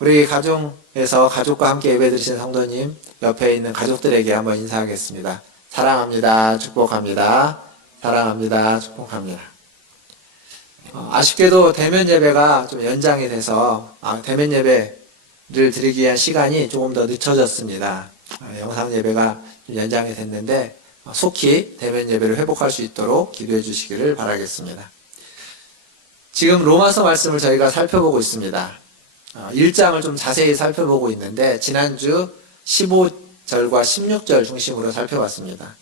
우리 가정에서 가족과 함께 예배드리신 성도님, 옆에 있는 가족들에게 한번 인사하겠습니다. 사랑합니다. 축복합니다. 사랑합니다. 축복합니다. 아쉽게도 대면 예배가 좀 연장이 돼서 대면 예배를 드리기 위한 시간이 조금 더 늦춰졌습니다. 영상 예배가 좀 연장이 됐는데 속히 대면 예배를 회복할 수 있도록 기도해 주시기를 바라겠습니다. 지금 로마서 말씀을 저희가 살펴보고 있습니다. 1장을 좀 자세히 살펴보고 있는데 지난주 15절과 16절 중심으로 살펴봤습니다.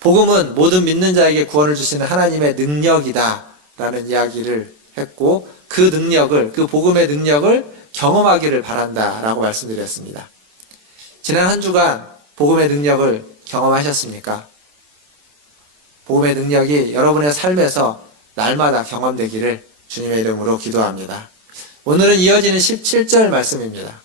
복음은 모든 믿는 자에게 구원을 주시는 하나님의 능력이다 라는 이야기를 했고, 그 능력을, 그 복음의 능력을 경험하기를 바란다 라고 말씀드렸습니다. 지난 한 주간 복음의 능력을 경험하셨습니까? 복음의 능력이 여러분의 삶에서 날마다 경험되기를 주님의 이름으로 기도합니다. 오늘은 이어지는 17절 말씀입니다.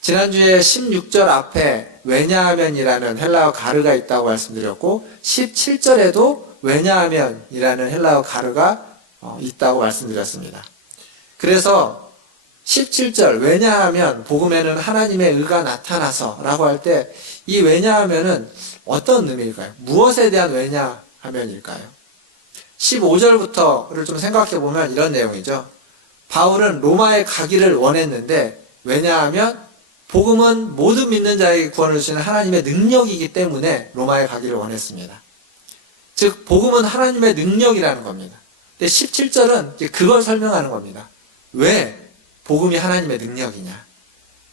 지난주에 16절 앞에 왜냐하면이라는 헬라어 가르가 있다고 말씀드렸고 17절에도 왜냐하면이라는 헬라어 가르가 있다고 말씀드렸습니다. 그래서 17절 왜냐하면 복음에는 하나님의 의가 나타나서 라고 할 때 이 왜냐하면은 어떤 의미일까요? 무엇에 대한 왜냐하면일까요? 15절부터를 좀 생각해 보면 이런 내용이죠. 바울은 로마에 가기를 원했는데 왜냐하면 복음은 모든 믿는 자에게 구원을 주시는 하나님의 능력이기 때문에 로마에 가기를 원했습니다. 즉 복음은 하나님의 능력이라는 겁니다. 근데 17절은 그걸 설명하는 겁니다. 왜 복음이 하나님의 능력이냐?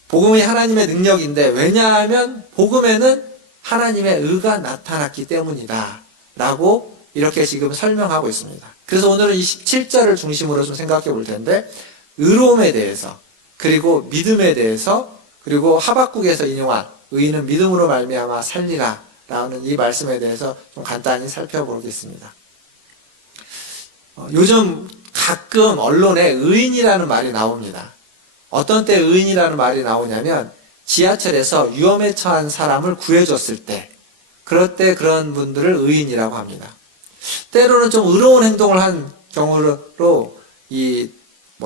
복음이 하나님의 능력인데 왜냐하면 복음에는 하나님의 의가 나타났기 때문이다 라고 이렇게 지금 설명하고 있습니다. 그래서 오늘은 이 17절을 중심으로 좀 생각해 볼 텐데 의로움에 대해서, 그리고 믿음에 대해서, 그리고 하박국에서 인용한 의인은 믿음으로 말미암아 살리라 라는 이 말씀에 대해서 좀 간단히 살펴보겠습니다. 요즘 가끔 언론에 의인이라는 말이 나옵니다. 어떤 때 의인이라는 말이 나오냐면 지하철에서 위험에 처한 사람을 구해줬을 때, 그럴 때 그런 분들을 의인이라고 합니다. 때로는 좀 의로운 행동을 한 경우로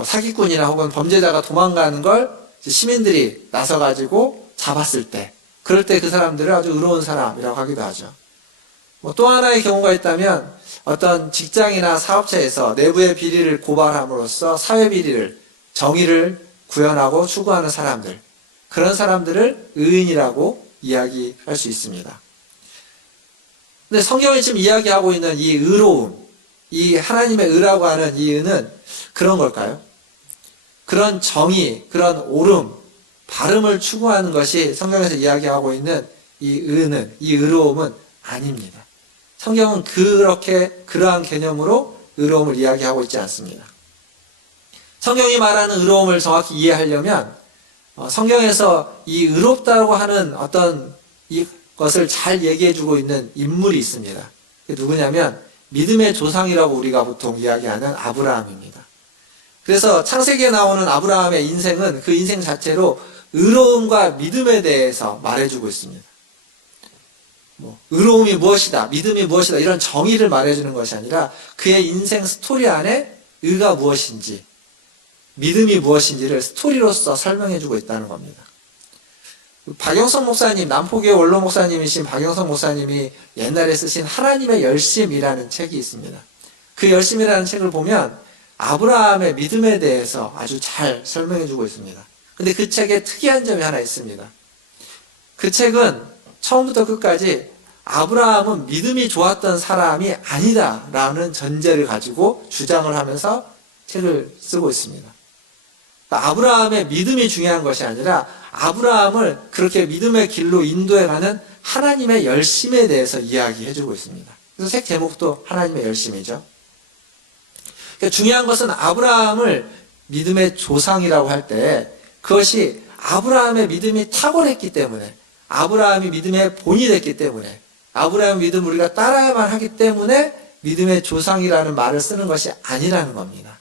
사기꾼이나 혹은 범죄자가 도망가는 걸 시민들이 나서가지고 잡았을 때, 그럴 때 그 사람들을 아주 의로운 사람이라고 하기도 하죠. 또 하나의 경우가 있다면 어떤 직장이나 사업체에서 내부의 비리를 고발함으로써 사회 비리를, 정의를 구현하고 추구하는 사람들, 그런 사람들을 의인이라고 이야기할 수 있습니다. 근데 성경이 지금 이야기하고 있는 이 의로움, 이 하나님의 의라고 하는 이 의는 그런 걸까요? 그런 정의, 그런 옳음, 바름을 추구하는 것이 성경에서 이야기하고 있는 이 의는, 이 의로움은 아닙니다. 성경은 그러한 개념으로 의로움을 이야기하고 있지 않습니다. 성경이 말하는 의로움을 정확히 이해하려면 성경에서 이 의롭다고 하는 어떤 것을 잘 얘기해주고 있는 인물이 있습니다. 그게 누구냐면 믿음의 조상이라고 우리가 보통 이야기하는 아브라함입니다. 그래서 창세기에 나오는 아브라함의 인생은 그 인생 자체로 의로움과 믿음에 대해서 말해주고 있습니다. 의로움이 무엇이다, 믿음이 무엇이다 이런 정의를 말해주는 것이 아니라 그의 인생 스토리 안에 의가 무엇인지, 믿음이 무엇인지를 스토리로서 설명해주고 있다는 겁니다. 박영선 목사님, 남포교회 원로 목사님이신 박영선 목사님이 옛날에 쓰신 하나님의 열심이라는 책이 있습니다. 그 열심이라는 책을 보면 아브라함의 믿음에 대해서 아주 잘 설명해주고 있습니다. 근데 그 책에 특이한 점이 하나 있습니다. 그 책은 처음부터 끝까지 아브라함은 믿음이 좋았던 사람이 아니다라는 전제를 가지고 주장을 하면서 책을 쓰고 있습니다. 그러니까 아브라함의 믿음이 중요한 것이 아니라 아브라함을 그렇게 믿음의 길로 인도해가는 하나님의 열심에 대해서 이야기해주고 있습니다. 그래서 책 제목도 하나님의 열심이죠. 그러니까 중요한 것은 아브라함을 믿음의 조상이라고 할 때 그것이 아브라함의 믿음이 탁월했기 때문에, 아브라함이 믿음의 본이 됐기 때문에, 아브라함의 믿음을 우리가 따라야만 하기 때문에 믿음의 조상이라는 말을 쓰는 것이 아니라는 겁니다.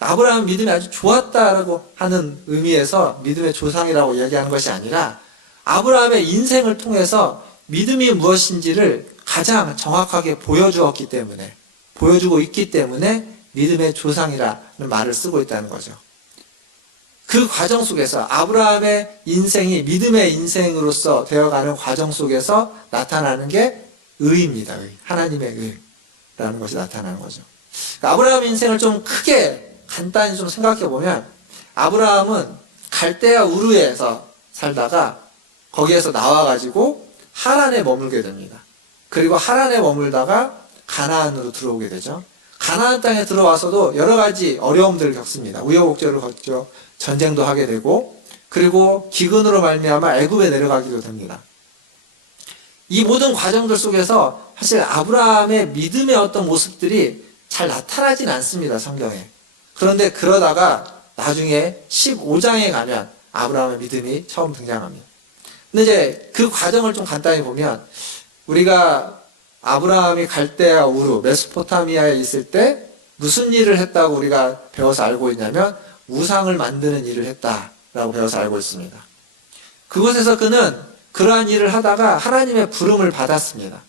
아브라함 믿음이 아주 좋았다라고 하는 의미에서 믿음의 조상이라고 이야기하는 것이 아니라 아브라함의 인생을 통해서 믿음이 무엇인지를 가장 정확하게 보여주었기 때문에, 보여주고 있기 때문에 믿음의 조상이라는 말을 쓰고 있다는 거죠. 그 과정 속에서 아브라함의 인생이 믿음의 인생으로서 되어가는 과정 속에서 나타나는 게 의입니다. 의. 하나님의 의라는 것이 나타나는 거죠. 그러니까 아브라함 인생을 좀 크게 간단히 좀 생각해 보면 아브라함은 갈대아 우르에서 살다가 거기에서 나와가지고 하란에 머물게 됩니다. 그리고 하란에 머물다가 가나안으로 들어오게 되죠. 가나안 땅에 들어와서도 여러 가지 어려움들을 겪습니다. 우여곡절을 겪죠. 전쟁도 하게 되고 그리고 기근으로 말미암아 애굽에 내려가기도 됩니다. 이 모든 과정들 속에서 사실 아브라함의 믿음의 어떤 모습들이 잘 나타나진 않습니다. 성경에. 그런데 그러다가 나중에 15장에 가면 아브라함의 믿음이 처음 등장합니다. 근데 이제 그 과정을 좀 간단히 보면 우리가 아브라함이 갈대아 우르 메소포타미아에 있을 때 무슨 일을 했다고 우리가 배워서 알고 있냐면 우상을 만드는 일을 했다라고 배워서 알고 있습니다. 그곳에서 그는 그러한 일을 하다가 하나님의 부름을 받았습니다.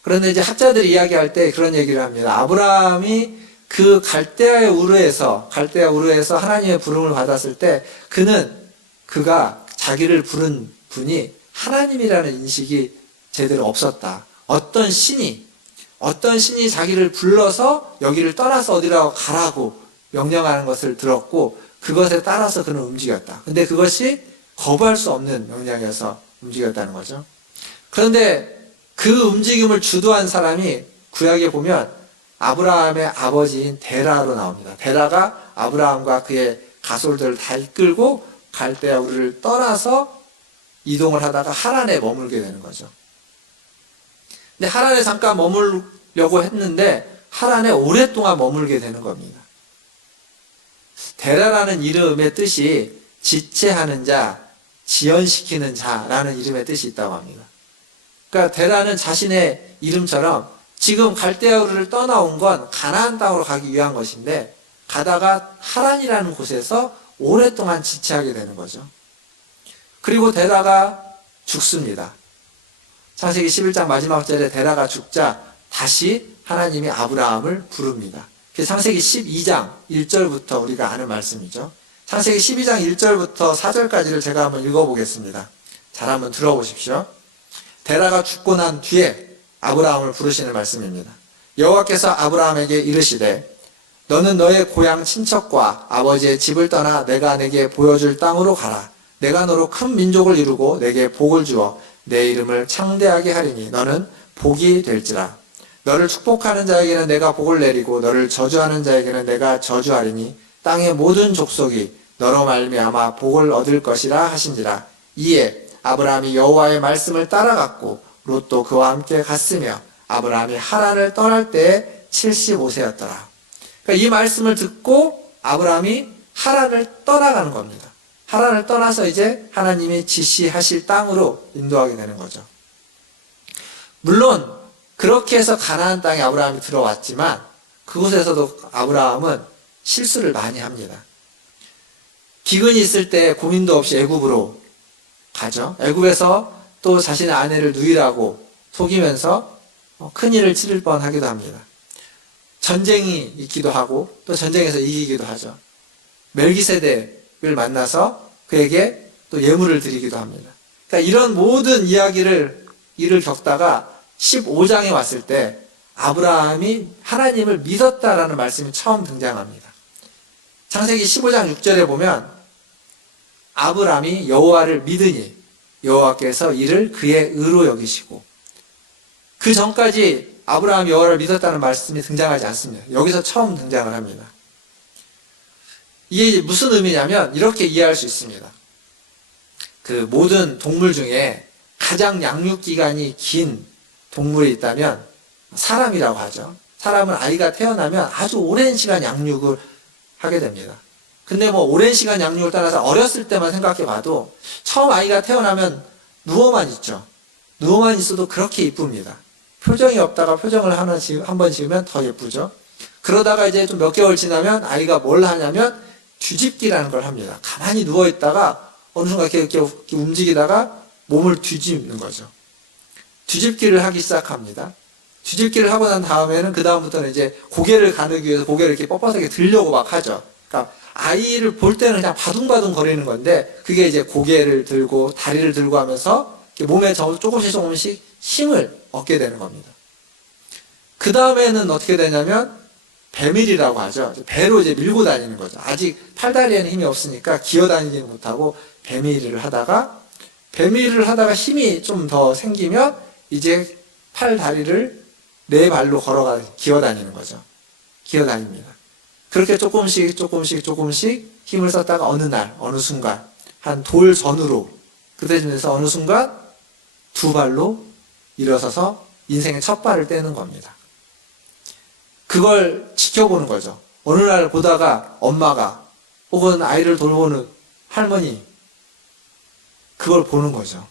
그런데 이제 학자들이 이야기할 때 그런 얘기를 합니다. 아브라함이 그 갈대아 우르에서 하나님의 부름을 받았을 때 그가 자기를 부른 분이 하나님이라는 인식이 제대로 없었다. 어떤 신이 자기를 불러서 여기를 떠나서 어디로 가라고 명령하는 것을 들었고 그것에 따라서 그는 움직였다. 근데 그것이 거부할 수 없는 명령이어서 움직였다는 거죠. 그런데 그 움직임을 주도한 사람이 구약에 보면 아브라함의 아버지인 데라로 나옵니다. 데라가 아브라함과 그의 가솔들을 다 이끌고 갈대아 우르를 떠나서 이동을 하다가 하란에 머물게 되는 거죠. 근데 하란에 잠깐 머물려고 했는데 하란에 오랫동안 머물게 되는 겁니다. 데라라는 이름의 뜻이 지체하는 자, 지연시키는 자라는 이름의 뜻이 있다고 합니다. 그러니까 데라는 자신의 이름처럼 지금 갈대아우르를 떠나온 건 가나안 땅으로 가기 위한 것인데 가다가 하란이라는 곳에서 오랫동안 지체하게 되는 거죠. 그리고 데라가 죽습니다. 창세기 11장 마지막 절에 데라가 죽자 다시 하나님이 아브라함을 부릅니다. 창세기 12장 1절부터 우리가 아는 말씀이죠. 창세기 12장 1절부터 4절까지를 제가 한번 읽어보겠습니다. 잘 한번 들어보십시오. 데라가 죽고 난 뒤에 아브라함을 부르시는 말씀입니다. 여호와께서 아브라함에게 이르시되 너는 너의 고향 친척과 아버지의 집을 떠나 내가 내게 보여줄 땅으로 가라. 내가 너로 큰 민족을 이루고 내게 복을 주어 내 이름을 창대하게 하리니 너는 복이 될지라. 너를 축복하는 자에게는 내가 복을 내리고 너를 저주하는 자에게는 내가 저주하리니 땅의 모든 족속이 너로 말미암아 복을 얻을 것이라 하신지라. 이에 아브라함이 여호와의 말씀을 따라갔고 롯도 그와 함께 갔으며 아브라함이 하란을 떠날 때에 75세였더라. 그러니까 이 말씀을 듣고 아브라함이 하란을 떠나가는 겁니다. 하란을 떠나서 이제 하나님이 지시하실 땅으로 인도하게 되는 거죠. 물론 그렇게 해서 가나안 땅에 아브라함이 들어왔지만 그곳에서도 아브라함은 실수를 많이 합니다. 기근이 있을 때 고민도 없이 애굽으로 가죠. 애굽에서 또 자신의 아내를 누이라고 속이면서 큰일을 치를 뻔하기도 합니다. 전쟁이 있기도 하고 또 전쟁에서 이기기도 하죠. 멜기세덱을 만나서 그에게 또 예물을 드리기도 합니다. 그러니까 이런 모든 일을 겪다가 15장에 왔을 때 아브라함이 하나님을 믿었다라는 말씀이 처음 등장합니다. 창세기 15장 6절에 보면 아브라함이 여호와를 믿으니 여호와께서 이를 그의 의로 여기시고, 그 전까지 아브라함이 여호와를 믿었다는 말씀이 등장하지 않습니다. 여기서 처음 등장을 합니다. 이게 무슨 의미냐면 이렇게 이해할 수 있습니다. 그 모든 동물 중에 가장 양육 기간이 긴 동물이 있다면 사람이라고 하죠. 사람은 아이가 태어나면 아주 오랜 시간 양육을 하게 됩니다. 근데 뭐 오랜 시간 양육을 따라서 어렸을 때만 생각해 봐도 처음 아이가 태어나면 누워만 있죠. 누워만 있어도 그렇게 이쁩니다. 표정이 없다가 표정을 한 번 지으면 더 예쁘죠. 그러다가 이제 좀 몇 개월 지나면 아이가 뭘 하냐면 뒤집기라는 걸 합니다. 가만히 누워 있다가 어느 순간 이렇게 움직이다가 몸을 뒤집는 거죠. 뒤집기를 하기 시작합니다. 뒤집기를 하고 난 다음에는 그 다음부터는 이제 고개를 가누기 위해서 고개를 이렇게 뻣뻣하게 들려고 막 하죠. 그러니까 아이를 볼 때는 그냥 바둥바둥 거리는 건데, 그게 이제 고개를 들고 다리를 들고 하면서 몸에 조금씩 힘을 얻게 되는 겁니다. 그 다음에는 어떻게 되냐면 배밀이라고 하죠. 배로 이제 밀고 다니는 거죠. 아직 팔다리에는 힘이 없으니까 기어 다니지는 못하고 배밀이를 하다가 힘이 좀 더 생기면 이제 팔다리를 네 발로 기어 다니는 거죠. 기어 다닙니다. 그렇게 조금씩 힘을 썼다가 어느 순간 한 돌 전으로 그때쯤에서 어느 순간 두 발로 일어서서 인생의 첫 발을 떼는 겁니다. 그걸 지켜보는 거죠. 어느 날 보다가 엄마가 혹은 아이를 돌보는 할머니 그걸 보는 거죠.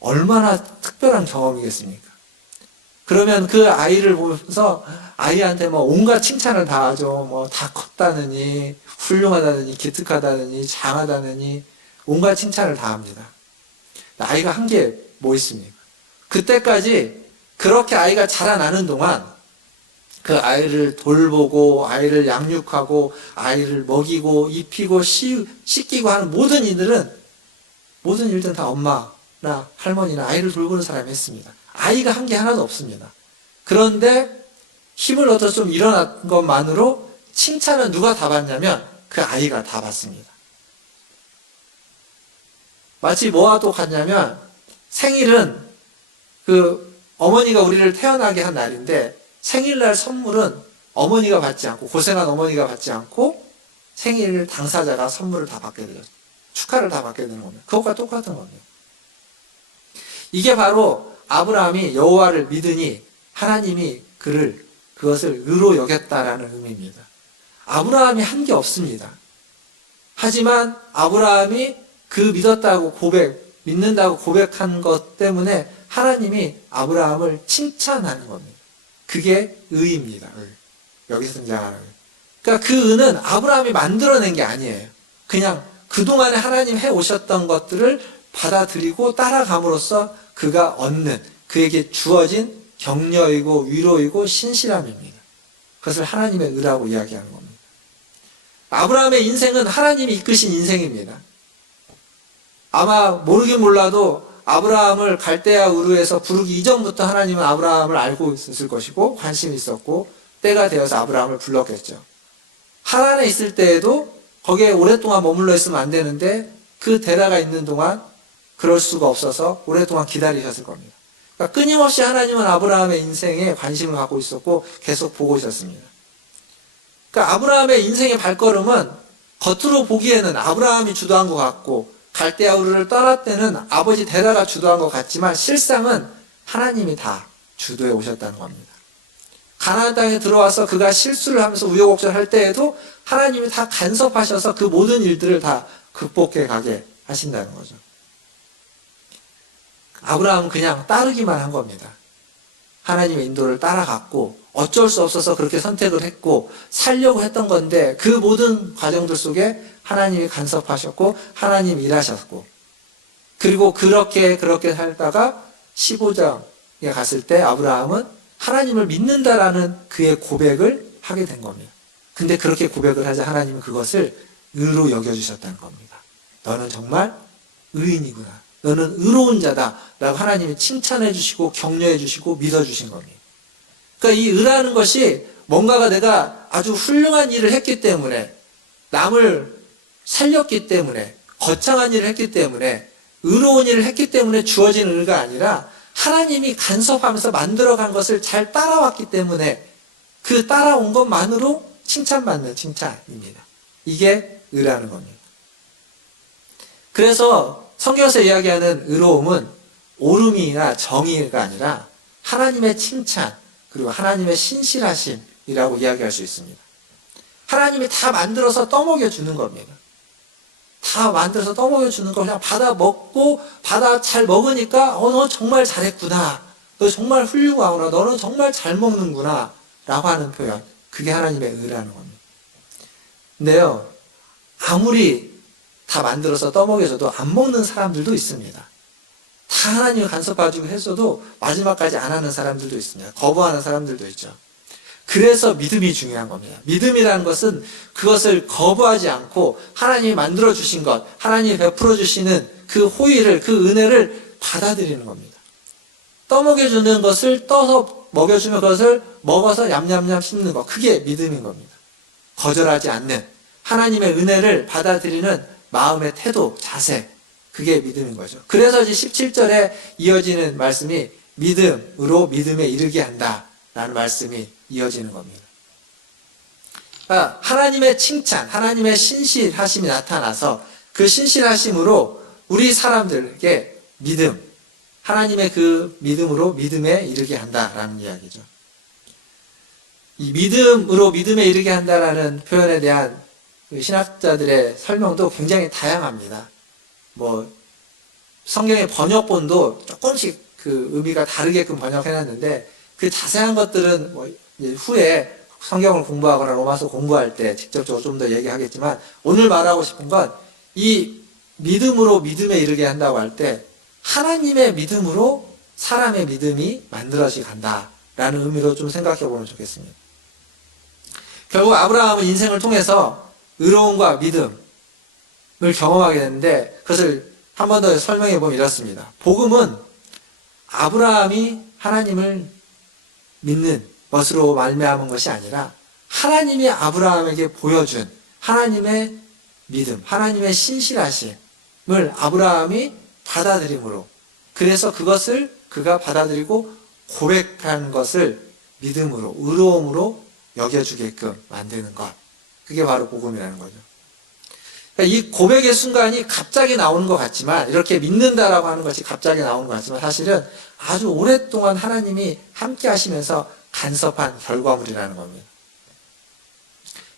얼마나 특별한 경험이겠습니까? 그러면 그 아이를 보면서 아이한테 뭐 온갖 칭찬을 다 하죠. 뭐 다 컸다느니, 훌륭하다느니, 기특하다느니, 장하다느니, 온갖 칭찬을 다 합니다. 아이가 한 게 뭐 있습니까? 그때까지 그렇게 아이가 자라나는 동안 그 아이를 돌보고, 아이를 양육하고, 아이를 먹이고, 입히고, 씻기고 하는 모든 일들은 다 엄마나 할머니나 아이를 돌보는 사람이 했습니다. 아이가 한 게 하나도 없습니다. 그런데 힘을 얻어서 좀 일어난 것만으로 칭찬은 누가 다 받냐면 그 아이가 다 받습니다. 마치 뭐와 똑같냐면 생일은 그 어머니가 우리를 태어나게 한 날인데 생일날 선물은 어머니가 받지 않고 고생한 어머니가 받지 않고 생일 당사자가 선물을 다 받게 돼요. 축하를 다 받게 되는 겁니다. 그것과 똑같은 겁니다. 이게 바로 아브라함이 여호와를 믿으니 하나님이 그것을 의로 여겼다라는 의미입니다. 아브라함이 한 게 없습니다. 하지만 아브라함이 믿는다고 고백한 것 때문에 하나님이 아브라함을 칭찬하는 겁니다. 그게 의입니다. 여기서 등장하는 의. 그러니까 그 의는 아브라함이 만들어낸 게 아니에요. 그냥 그동안에 하나님 해오셨던 것들을 받아들이고 따라감으로써 그가 얻는, 그에게 주어진 격려이고 위로이고 신실함입니다. 그것을 하나님의 의라고 이야기하는 겁니다. 아브라함의 인생은 하나님이 이끄신 인생입니다. 아마 모르긴 몰라도 아브라함을 갈대아 우르에서 부르기 이전부터 하나님은 아브라함을 알고 있었을 것이고 관심이 있었고 때가 되어서 아브라함을 불렀겠죠. 하란에 있을 때에도 거기에 오랫동안 머물러 있으면 안 되는데 그 데라가 있는 동안 그럴 수가 없어서 오랫동안 기다리셨을 겁니다. 그러니까 끊임없이 하나님은 아브라함의 인생에 관심을 갖고 있었고 계속 보고 있었습니다. 그러니까 아브라함의 인생의 발걸음은 겉으로 보기에는 아브라함이 주도한 것 같고 갈대아 우르를 떠날 때는 아버지 데라가 주도한 것 같지만 실상은 하나님이 다 주도해 오셨다는 겁니다. 가나안 땅에 들어와서 그가 실수를 하면서 우여곡절할 때에도 하나님이 다 간섭하셔서 그 모든 일들을 다 극복해 가게 하신다는 거죠. 아브라함은 그냥 따르기만 한 겁니다. 하나님의 인도를 따라갔고 어쩔 수 없어서 그렇게 선택을 했고 살려고 했던 건데 그 모든 과정들 속에 하나님이 간섭하셨고 하나님이 일하셨고 그리고 그렇게 살다가 15장에 갔을 때 아브라함은 하나님을 믿는다라는 그의 고백을 하게 된 겁니다. 근데 그렇게 고백을 하자 하나님은 그것을 의로 여겨주셨다는 겁니다. 너는 정말 의인이구나. 너는 의로운 자다. 라고 하나님이 칭찬해 주시고 격려해 주시고 믿어주신 겁니다. 그러니까 이 의라는 것이 뭔가가 내가 아주 훌륭한 일을 했기 때문에 남을 살렸기 때문에 거창한 일을 했기 때문에 의로운 일을 했기 때문에 주어진 의가 아니라 하나님이 간섭하면서 만들어간 것을 잘 따라왔기 때문에 그 따라온 것만으로 칭찬받는 칭찬입니다. 이게 의라는 겁니다. 그래서 성경에서 이야기하는 의로움은 옳음이나 정의가 아니라 하나님의 칭찬 그리고 하나님의 신실하심이라고 이야기할 수 있습니다. 하나님이 다 만들어서 떠먹여 주는 겁니다. 다 만들어서 떠먹여 주는 거 그냥 받아 먹고 받아 잘 먹으니까 너 정말 잘했구나. 너 정말 훌륭하구나. 너는 정말 잘 먹는구나. 라고 하는 표현. 그게 하나님의 의라는 겁니다. 근데요. 아무리 다 만들어서 떠먹여줘도 안 먹는 사람들도 있습니다. 다 하나님을 간섭 봐주고 했어도 마지막까지 안 하는 사람들도 있습니다. 거부하는 사람들도 있죠. 그래서 믿음이 중요한 겁니다. 믿음이라는 것은 그것을 거부하지 않고 하나님이 만들어주신 것, 하나님이 베풀어주시는 그 호의를, 그 은혜를 받아들이는 겁니다. 떠먹여주는 것을 떠서 먹여주면 그것을 먹어서 얌얌얌 씹는 것, 그게 믿음인 겁니다. 거절하지 않는 하나님의 은혜를 받아들이는 마음의 태도, 자세, 그게 믿음인 거죠. 그래서 이제 17절에 이어지는 말씀이 믿음으로 믿음에 이르게 한다 라는 말씀이 이어지는 겁니다. 그러니까 하나님의 칭찬, 하나님의 신실하심이 나타나서 그 신실하심으로 우리 사람들에게 믿음, 하나님의 그 믿음으로 믿음에 이르게 한다라는 이야기죠. 이 믿음으로 믿음에 이르게 한다라는 표현에 대한 그 신학자들의 설명도 굉장히 다양합니다. 성경의 번역본도 조금씩 그 의미가 다르게끔 번역해놨는데 그 자세한 것들은 후에 성경을 공부하거나 로마서 공부할 때 직접적으로 좀 더 얘기하겠지만 오늘 말하고 싶은 건 이 믿음으로 믿음에 이르게 한다고 할 때 하나님의 믿음으로 사람의 믿음이 만들어져 간다라는 의미로 좀 생각해 보면 좋겠습니다. 결국 아브라함은 인생을 통해서 의로움과 믿음을 경험하게 되는데 그것을 한 번 더 설명해 보면 이렇습니다. 복음은 아브라함이 하나님을 믿는 것으로 말미암은 것이 아니라 하나님이 아브라함에게 보여준 하나님의 믿음, 하나님의 신실하심을 아브라함이 받아들임으로, 그래서 그것을 그가 받아들이고 고백하는 것을 믿음으로, 의로움으로 여겨주게끔 만드는 것, 그게 바로 복음이라는 거죠. 그러니까 이 고백의 순간이 갑자기 나오는 것 같지만, 이렇게 믿는다라고 하는 것이 갑자기 나오는 것 같지만 사실은 아주 오랫동안 하나님이 함께 하시면서 간섭한 결과물이라는 겁니다.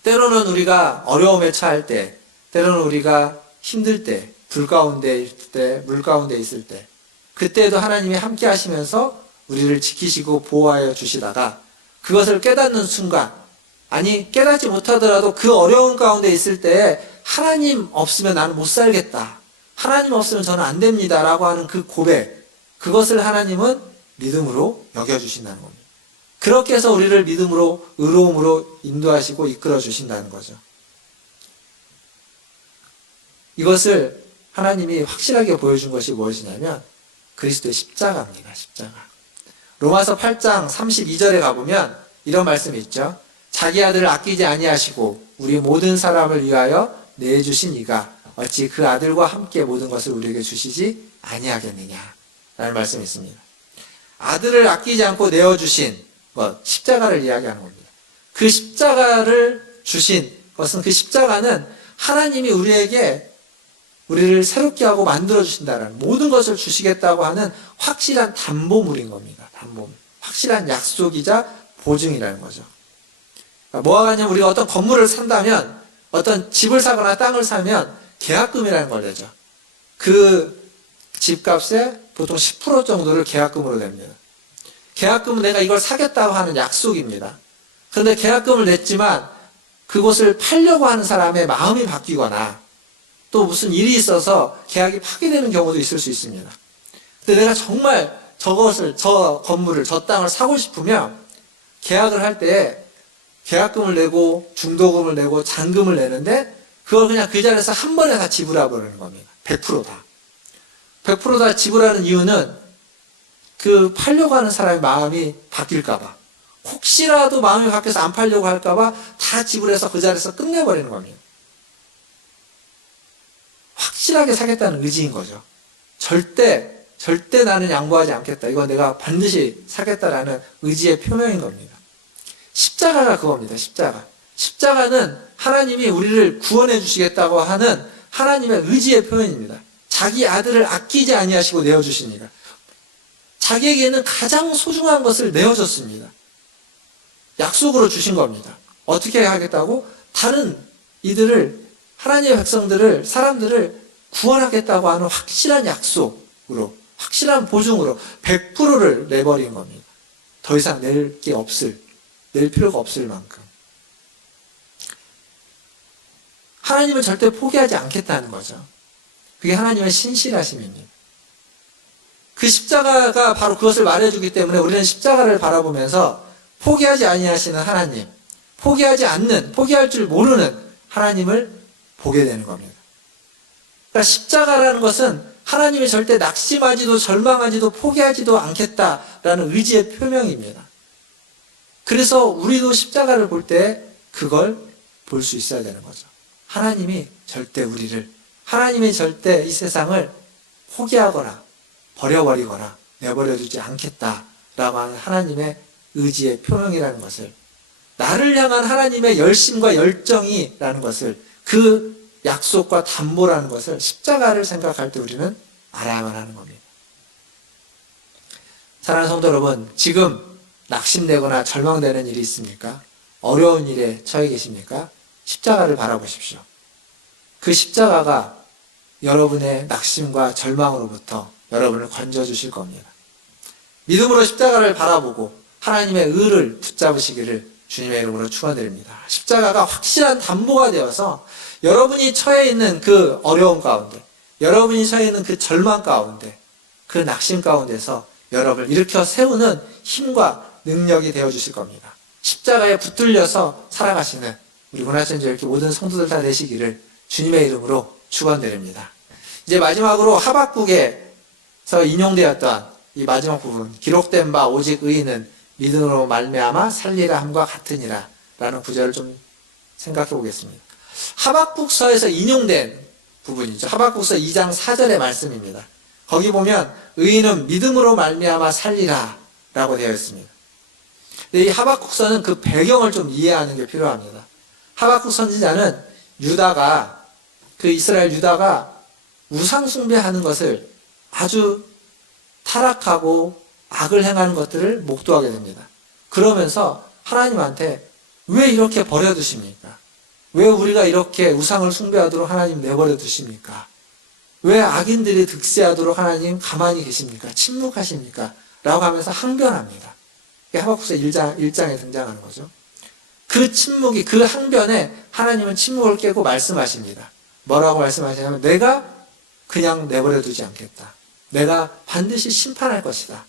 때로는 우리가 어려움에 처할 때, 때로는 우리가 힘들 때, 불 가운데 있을 때, 물 가운데 있을 때, 그때도 하나님이 함께 하시면서 우리를 지키시고 보호하여 주시다가 그것을 깨닫는 순간, 아니 깨닫지 못하더라도 그 어려움 가운데 있을 때에 하나님 없으면 나는 못 살겠다, 하나님 없으면 저는 안 됩니다 라고 하는 그 고백, 그것을 하나님은 믿음으로 여겨주신다는 겁니다. 그렇게 해서 우리를 믿음으로, 의로움으로 인도하시고 이끌어 주신다는 거죠. 이것을 하나님이 확실하게 보여준 것이 무엇이냐면 그리스도의 십자가입니다. 십자가. 로마서 8장 32절에 가보면 이런 말씀이 있죠. 자기 아들을 아끼지 아니하시고 우리 모든 사람을 위하여 내주신 이가 어찌 그 아들과 함께 모든 것을 우리에게 주시지 아니하겠느냐 라는 말씀이 있습니다. 아들을 아끼지 않고 내어주신 것, 십자가를 이야기하는 겁니다. 그 십자가를 주신 것은, 그 십자가는 하나님이 우리를 새롭게 하고 만들어주신다는, 모든 것을 주시겠다고 하는 확실한 담보물인 겁니다. 담보물. 확실한 약속이자 보증이라는 거죠. 뭐가 같냐면 우리가 어떤 건물을 산다면, 어떤 집을 사거나 땅을 사면 계약금이라는 걸 내죠. 그 집값의 보통 10% 정도를 계약금으로 냅니다. 계약금은 내가 이걸 사겠다고 하는 약속입니다. 그런데 계약금을 냈지만 그곳을 팔려고 하는 사람의 마음이 바뀌거나 또 무슨 일이 있어서 계약이 파기되는 경우도 있을 수 있습니다. 근데 내가 정말 저 건물을, 저 땅을 사고 싶으면 계약을 할 때 계약금을 내고 중도금을 내고 잔금을 내는데 그걸 그냥 그 자리에서 한 번에 다 지불해버리는 겁니다. 100% 다. 100% 다 지불하는 이유는 그 팔려고 하는 사람의 마음이 바뀔까봐, 혹시라도 마음이 바뀌어서 안 팔려고 할까봐 다 지불해서 그 자리에서 끝내버리는 겁니다. 확실하게 사겠다는 의지인 거죠. 절대 나는 양보하지 않겠다. 이거 내가 반드시 사겠다라는 의지의 표명인 겁니다. 십자가가 그겁니다. 십자가는 하나님이 우리를 구원해 주시겠다고 하는 하나님의 의지의 표현입니다. 자기 아들을 아끼지 아니하시고 내어주시니까. 자기에게는 가장 소중한 것을 내어줬습니다. 약속으로 주신 겁니다. 어떻게 하겠다고? 다른 이들을, 하나님의 백성들을, 사람들을 구원하겠다고 하는 확실한 약속으로, 확실한 보증으로 100%를 내버린 겁니다. 더 이상 낼 필요가 없을 만큼. 하나님은 절대 포기하지 않겠다는 거죠. 그게 하나님의 신실하심입니다. 그 십자가가 바로 그것을 말해주기 때문에 우리는 십자가를 바라보면서 포기하지 아니하시는 하나님, 포기하지 않는, 포기할 줄 모르는 하나님을 보게 되는 겁니다. 그러니까 십자가라는 것은 하나님이 절대 낙심하지도 절망하지도 포기하지도 않겠다라는 의지의 표명입니다. 그래서 우리도 십자가를 볼 때 그걸 볼 수 있어야 되는 거죠. 하나님이 절대 우리를, 하나님이 절대 이 세상을 포기하거나 버려버리거나 내버려두지 않겠다라고 하는 하나님의 의지의 표명이라는 것을, 나를 향한 하나님의 열심과 열정이라는 것을, 그 약속과 담보라는 것을 십자가를 생각할 때 우리는 알아야만 하는 겁니다. 사랑하는 성도 여러분, 지금 낙심되거나 절망되는 일이 있습니까? 어려운 일에 처해 계십니까? 십자가를 바라보십시오. 그 십자가가 여러분의 낙심과 절망으로부터 여러분을 건져주실 겁니다. 믿음으로 십자가를 바라보고 하나님의 의를 붙잡으시기를 주님의 이름으로 축원드립니다. 십자가가 확실한 담보가 되어서 여러분이 처해 있는 그 어려움 가운데, 여러분이 처해 있는 그 절망 가운데, 그 낙심 가운데서 여러분을 일으켜 세우는 힘과 능력이 되어주실 겁니다. 십자가에 붙들려서 살아가시는 우리 문화천지 이렇게 모든 성도들 다 되시기를 주님의 이름으로 축원드립니다. 이제 마지막으로 하박국에서 인용되었던 이 마지막 부분, 기록된 바 오직 의인은 믿음으로 말미암아 살리라 함과 같으니라 라는 구절을 좀 생각해 보겠습니다. 하박국서에서 인용된 부분이죠. 하박국서 2장 4절의 말씀입니다. 거기 보면 의인은 믿음으로 말미암아 살리라 라고 되어 있습니다. 근데 이 하박국서는 그 배경을 좀 이해하는 게 필요합니다. 하박국 선지자는 유다가, 그 이스라엘 유다가 우상 숭배하는 것을 아주 타락하고 악을 행하는 것들을 목도하게 됩니다. 그러면서 하나님한테 왜 이렇게 버려두십니까? 왜 우리가 이렇게 우상을 숭배하도록 하나님 내버려 두십니까? 왜 악인들이 득세하도록 하나님 가만히 계십니까? 침묵하십니까? 라고 하면서 항변합니다. 이게 하박국서 1장에 등장하는 거죠. 그 침묵이, 그 항변에 하나님은 침묵을 깨고 말씀하십니다. 뭐라고 말씀하시냐면 내가 그냥 내버려 두지 않겠다. 내가 반드시 심판할 것이다.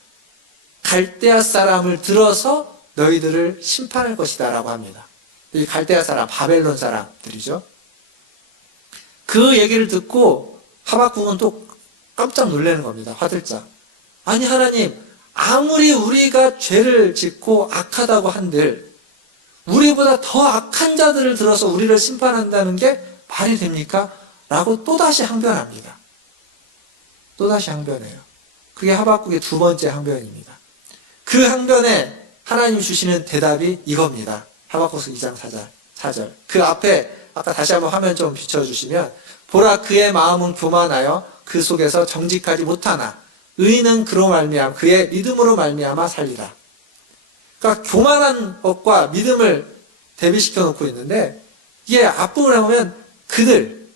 갈대아 사람을 들어서 너희들을 심판할 것이다 라고 합니다. 이 갈대아 사람, 바벨론 사람들이죠. 그 얘기를 듣고 하박국은 또 깜짝 놀라는 겁니다. 화들짝. 아니 하나님, 아무리 우리가 죄를 짓고 악하다고 한들 우리보다 더 악한 자들을 들어서 우리를 심판한다는 게 말이 됩니까? 라고 또다시 항변합니다. 또다시 항변해요. 그게 하박국의 두 번째 항변입니다. 그 항변에 하나님이 주시는 대답이 이겁니다. 하박국서 2장 4절. 그 앞에 아까 다시 한번 화면 좀 비춰주시면 보라 그의 마음은 교만하여 그 속에서 정직하지 못하나 의인은 그로 말미암아 그의 믿음으로 말미암아 살리라. 그러니까 교만한 것과 믿음을 대비시켜 놓고 있는데 이게 앞부분에 보면 그들,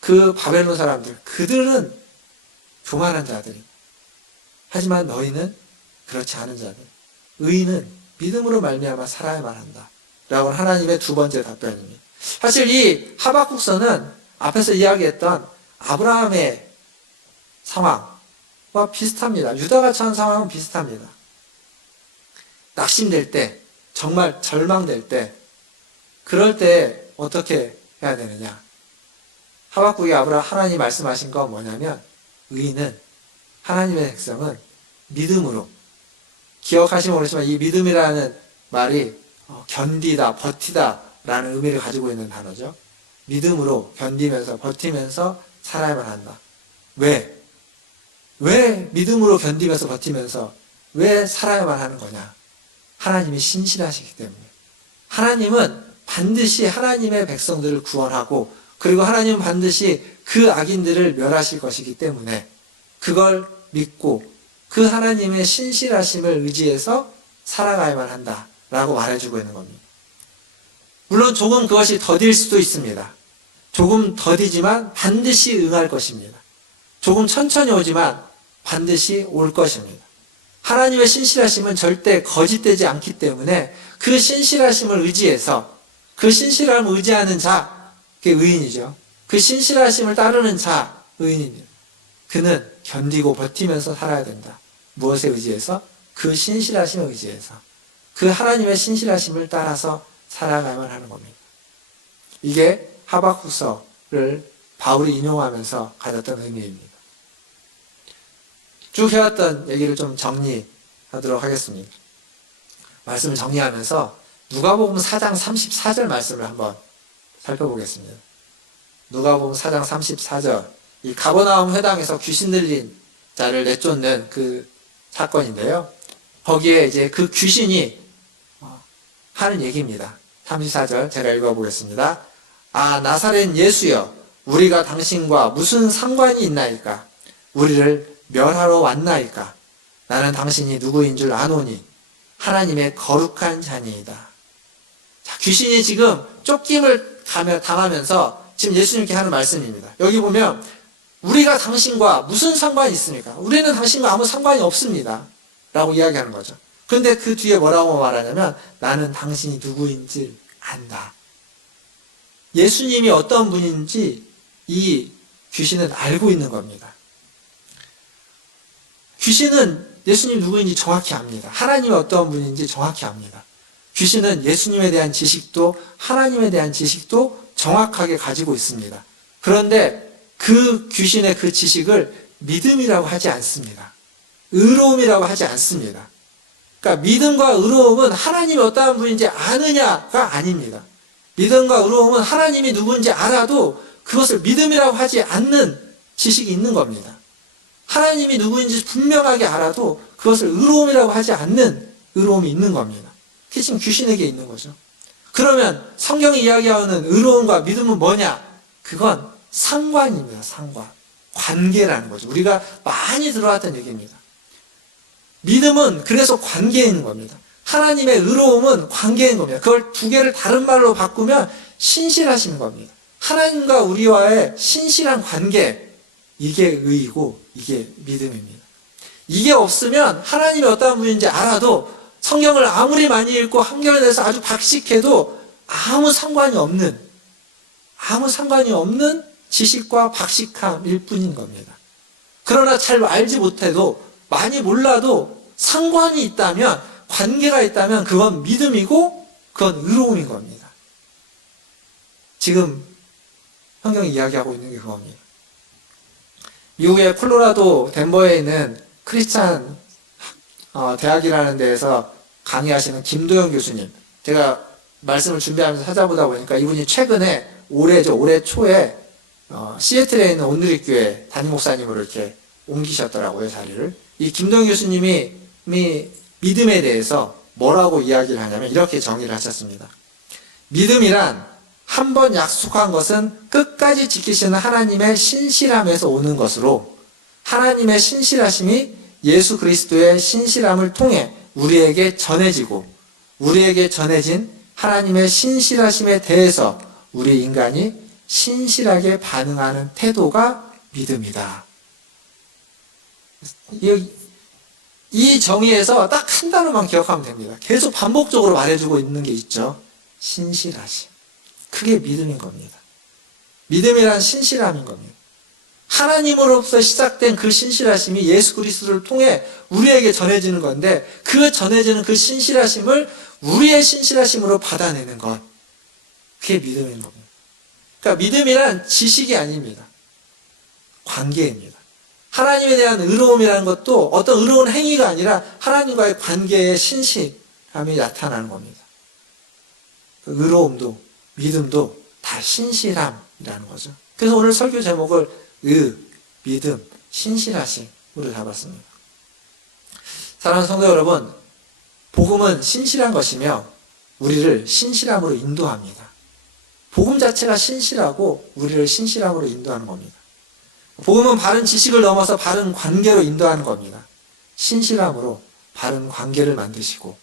그 바벨론 사람들, 그들은 교만한 자들이. 하지만 너희는 그렇지 않은 자들. 의인은 믿음으로 말미암아 살아야만 한다. 라고 하나님의 두 번째 답변입니다. 사실 이 하박국서는 앞에서 이야기했던 아브라함의 상황과 비슷합니다. 유다가 처한 상황은 비슷합니다. 낙심될 때, 정말 절망될 때, 그럴 때 어떻게 해야 되느냐? 하박국이 하나님 말씀하신 건 뭐냐면 의인은, 하나님의 백성은 믿음으로, 기억하시면 모르지만 이 믿음이라는 말이 견디다, 버티다 라는 의미를 가지고 있는 단어죠. 믿음으로 견디면서 버티면서 살아야만 한다. 왜? 왜 믿음으로 견디면서 버티면서 왜 살아야만 하는 거냐? 하나님이 신실하시기 때문에. 하나님은 반드시 하나님의 백성들을 구원하고 그리고 하나님은 반드시 그 악인들을 멸하실 것이기 때문에 그걸 믿고 그 하나님의 신실하심을 의지해서 살아가야만 한다라고 말해주고 있는 겁니다. 물론 조금 그것이 더딜 수도 있습니다. 조금 더디지만 반드시 응할 것입니다. 조금 천천히 오지만 반드시 올 것입니다. 하나님의 신실하심은 절대 거짓되지 않기 때문에 그 신실하심을 의지해서 그 신실함을 의지하는 자, 그게 의인이죠. 그 신실하심을 따르는 자, 의인입니다. 그는 견디고 버티면서 살아야 된다. 무엇에 의지해서? 그 신실하심에 의지해서. 그 하나님의 신실하심을 따라서 살아가야만 하는 겁니다. 이게 하박국서를 바울이 인용하면서 가졌던 의미입니다. 쭉 해왔던 얘기를 좀 정리하도록 하겠습니다. 말씀을 정리하면서 누가복음 4장 34절 말씀을 한번 살펴보겠습니다. 누가복음 4장 34절, 이 가버나움 회당에서 귀신 들린 자를 내쫓는 그 사건인데요. 거기에 이제 그 귀신이 하는 얘기입니다. 34절 제가 읽어보겠습니다. 아, 나사렛 예수여, 우리가 당신과 무슨 상관이 있나이까? 우리를 멸하러 왔나이까? 나는 당신이 누구인 줄 아노니 하나님의 거룩한 자니이다. 자, 귀신이 지금 쫓김을 당하면서 지금 예수님께 하는 말씀입니다. 여기 보면 우리가 당신과 무슨 상관이 있습니까? 우리는 당신과 아무 상관이 없습니다. 라고 이야기하는 거죠. 그런데 그 뒤에 뭐라고 말하냐면 나는 당신이 누구인지 안다. 예수님이 어떤 분인지 이 귀신은 알고 있는 겁니다. 귀신은 예수님 누구인지 정확히 압니다. 하나님이 어떤 분인지 정확히 압니다. 귀신은 예수님에 대한 지식도 하나님에 대한 지식도 정확하게 가지고 있습니다. 그런데 그 귀신의 그 지식을 믿음이라고 하지 않습니다. 의로움이라고 하지 않습니다. 그러니까 믿음과 의로움은 하나님이 어떠한 분인지 아느냐가 아닙니다. 믿음과 의로움은 하나님이 누군지 알아도 그것을 믿음이라고 하지 않는 지식이 있는 겁니다. 하나님이 누구인지 분명하게 알아도 그것을 의로움이라고 하지 않는 의로움이 있는 겁니다. 그게 지금 귀신에게 있는 거죠. 그러면 성경이 이야기하는 의로움과 믿음은 뭐냐? 그건 상관입니다. 상관. 관계라는 거죠. 우리가 많이 들어왔던 얘기입니다. 믿음은 그래서 관계에 있는 겁니다. 하나님의 의로움은 관계인 겁니다. 그걸 두 개를 다른 말로 바꾸면 신실하신 겁니다. 하나님과 우리와의 신실한 관계, 이게 의이고 이게 믿음입니다. 이게 없으면 하나님이 어떤 분인지 알아도 성경을 아무리 많이 읽고 한결에 대해서 아주 박식해도 아무 상관이 없는 지식과 박식함일 뿐인 겁니다. 그러나 잘 알지 못해도 많이 몰라도 상관이 있다면, 관계가 있다면 그건 믿음이고 그건 의로움인 겁니다. 지금 성경이 이야기하고 있는 게 그겁니다. 미국의 콜로라도 덴버에 있는 크리스찬 대학이라는 데에서 강의하시는 김도영 교수님, 제가 말씀을 준비하면서 찾아보다 보니까 이분이 최근에 올해 초에 시애틀에 있는 온누리교회 담임 목사님으로 이렇게 옮기셨더라고요, 자리를. 이 김도영 교수님이 믿음에 대해서 뭐라고 이야기를 하냐면 이렇게 정의를 하셨습니다. 믿음이란 한 번 약속한 것은 끝까지 지키시는 하나님의 신실함에서 오는 것으로, 하나님의 신실하심이 예수 그리스도의 신실함을 통해 우리에게 전해지고, 우리에게 전해진 하나님의 신실하심에 대해서 우리 인간이 신실하게 반응하는 태도가 믿음이다. 이 정의에서 딱 한 단어만 기억하면 됩니다. 계속 반복적으로 말해주고 있는 게 있죠. 신실하심. 그게 믿음인 겁니다. 믿음이란 신실함인 겁니다. 하나님으로부터 시작된 그 신실하심이 예수 그리스도를 통해 우리에게 전해지는 건데, 그 전해지는 그 신실하심을 우리의 신실하심으로 받아내는 것, 그게 믿음인 겁니다. 그러니까 믿음이란 지식이 아닙니다. 관계입니다. 하나님에 대한 의로움이라는 것도 어떤 의로운 행위가 아니라 하나님과의 관계의 신실함이 나타나는 겁니다. 의로움도 믿음도 다 신실함이라는 거죠. 그래서 오늘 설교 제목을 믿음, 신실하심으로 잡았습니다. 사랑하는 성도 여러분, 복음은 신실한 것이며 우리를 신실함으로 인도합니다. 복음 자체가 신실하고 우리를 신실함으로 인도하는 겁니다. 복음은 바른 지식을 넘어서 바른 관계로 인도하는 겁니다. 신실함으로 바른 관계를 만드시고,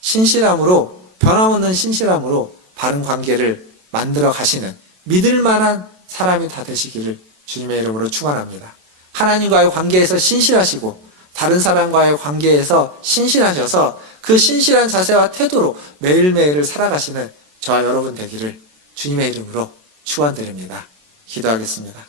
신실함으로, 변함없는 신실함으로 바른 관계를 만들어 가시는 믿을 만한 사람이 다 되시기를 주님의 이름으로 축원합니다. 하나님과의 관계에서 신실하시고 다른 사람과의 관계에서 신실하셔서 그 신실한 자세와 태도로 매일매일을 살아가시는 저와 여러분 되기를 주님의 이름으로 축원드립니다. 기도하겠습니다.